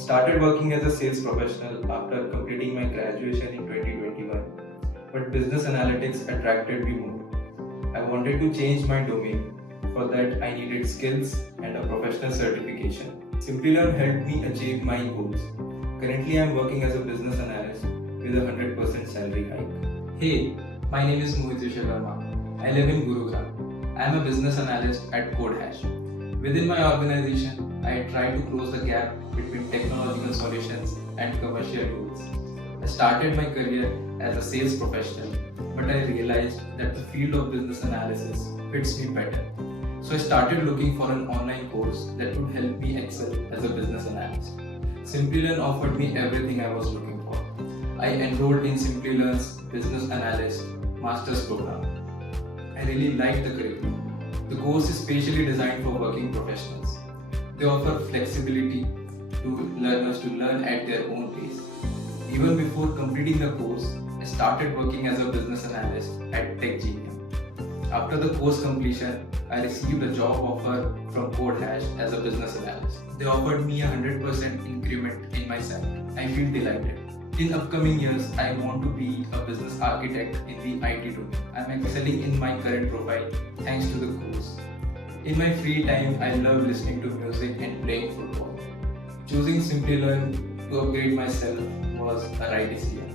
Started working as a sales professional after completing my graduation in 2021, but business analytics attracted me more. I wanted to change my domain. For that, I needed skills and a professional certification. Simplilearn helped me achieve my goals. Currently, I am working as a business analyst with a 100% salary hike. Hey, my name is Mohit Vishwakarma. I live in Gurugram. I am a business analyst at Kodehash. Within my organization, I try to close the gap between technological solutions and commercial tools. I started my career as a sales professional, but I realized that the field of business analysis fits me better. So I started looking for an online course that would help me excel as a business analyst. Simplilearn offered me everything I was looking for. I enrolled in Simplilearn's Business Analyst Master's Program. I really liked the curriculum. The course is specially designed for working professionals. They offer flexibility to learners to learn at their own pace. Even before completing the course, I started working as a business analyst at TechGenius. After the course completion, I received a job offer from Kodehash as a business analyst. They offered me a 100% increment in my salary. I feel delighted. In upcoming years, I want to be a business architect in the IT domain. I'm excelling in my current profile thanks to the course. In my free time, I love listening to music and playing football. Choosing Simplilearn to upgrade myself was a right decision.